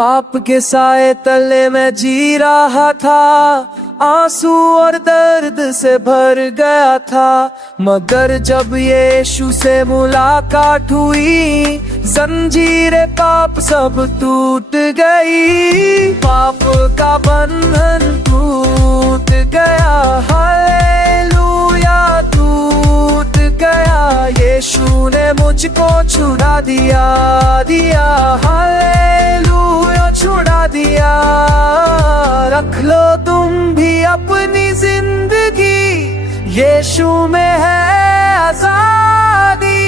पाप के साए तले मैं जी रहा था, आंसू और दर्द से भर गया था। मगर जब यीशु से मुलाकात हुई, जंजीरें पाप सब टूट गई। पाप का बंधन टूट गया, हालेलुया टूट गया। यीशु ने मुझको छुड़ा दिया, हालेलुया छुड़ा दिया। रख लो तुम भी अपनी जिंदगी, यीशु में है आजादी।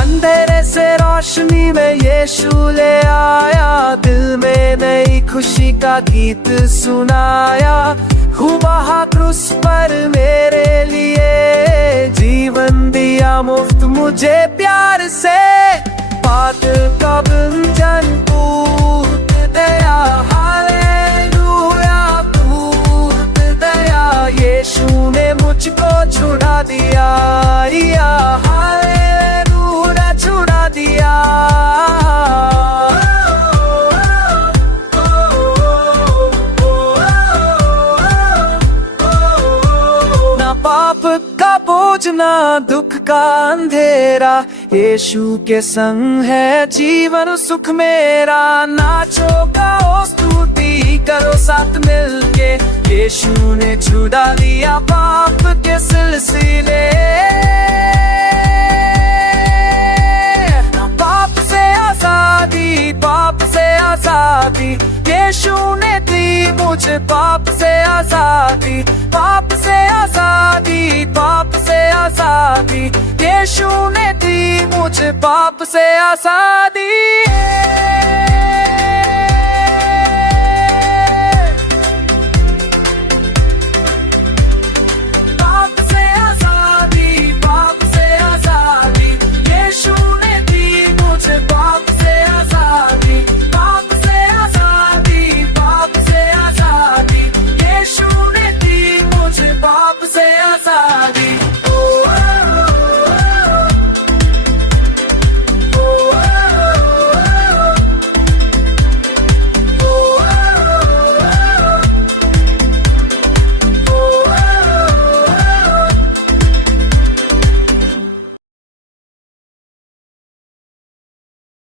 अंधेरे से रोशनी में यीशु ले आया, दिल में नई खुशी का गीत सुनाया। हुआ क्रूस पर मेरे लिए, जीवन दिया मुफ्त मुझे प्यार से। पाप का बंधन टूट गया, हालेलुया टूट गया। यीशु ने मुझको छुड़ा दिया, हालेलुया छुड़ा दिया। पाप का बोझ ना दुख का अंधेरा, यीशु के संग है जीवन सुख मेरा। नाचो गाओ स्तुति करो साथ मिलके, यीशु ने छुड़ा लिया पाप के सिलसिले। पाप से आजादी, पाप से आजादी, यीशु ने दी मुझे पाप से आजादी। पाप से आजादी, पाप से आजादी, यीशु ने दी मुझे पाप से आजादी।